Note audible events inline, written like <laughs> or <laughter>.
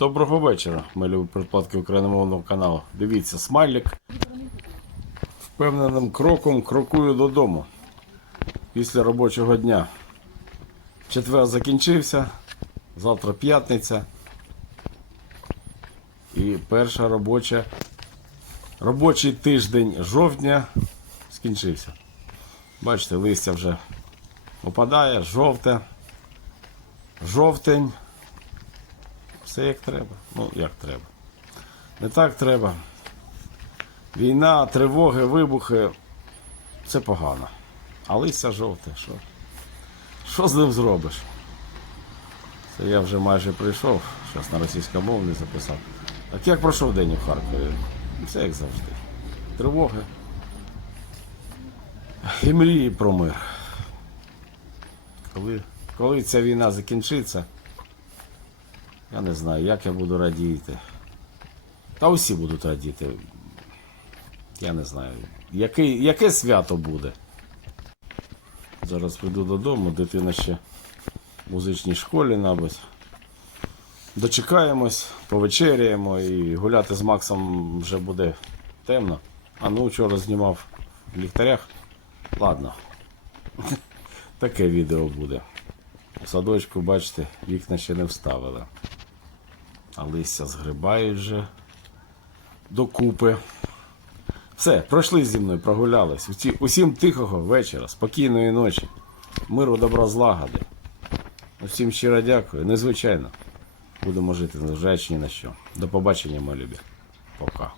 Доброго вечора, ми любі припадки україномовного каналу. Дивіться, смайлик впевненим кроком крокую додому після робочого дня. Четвер закінчився, завтра п'ятниця. І перша робоча робочий тиждень жовтня скінчився. Бачите, листя вже опадає, жовте, жовтень. Все як треба. Ну, як треба. Не так треба. Війна, тривоги, вибухи. Це погано. А листя жовте, що? Що з ним зробиш? Це я вже майже прийшов, зараз на російськомовний записав. Так як пройшов день у Харкові? Все як завжди. Тривоги. І мрії про мир. Коли, коли ця війна закінчиться, я не знаю, як я буду радіти. Та усі будуть радіти. Я не знаю. Яке, яке свято буде? Зараз прийду додому, дитина ще в музичній школі, мабуть. Дочекаємось, повечеряємо і гуляти з Максом вже буде темно. А ну вчора знімав в ліхтарях. Ладно. <laughs> Таке відео буде. У садочку, бачите, вікна ще не вставили. А листя згрибають вже докупи. Все, пройшли зі мною, прогулялись. Усі- Усім тихого вечора, спокійної ночі. Миру, добра, злагоди. Усім щиро дякую. Незвичайно. Будемо жити, незважаючи ні на що. До побачення, мої любі. Пока.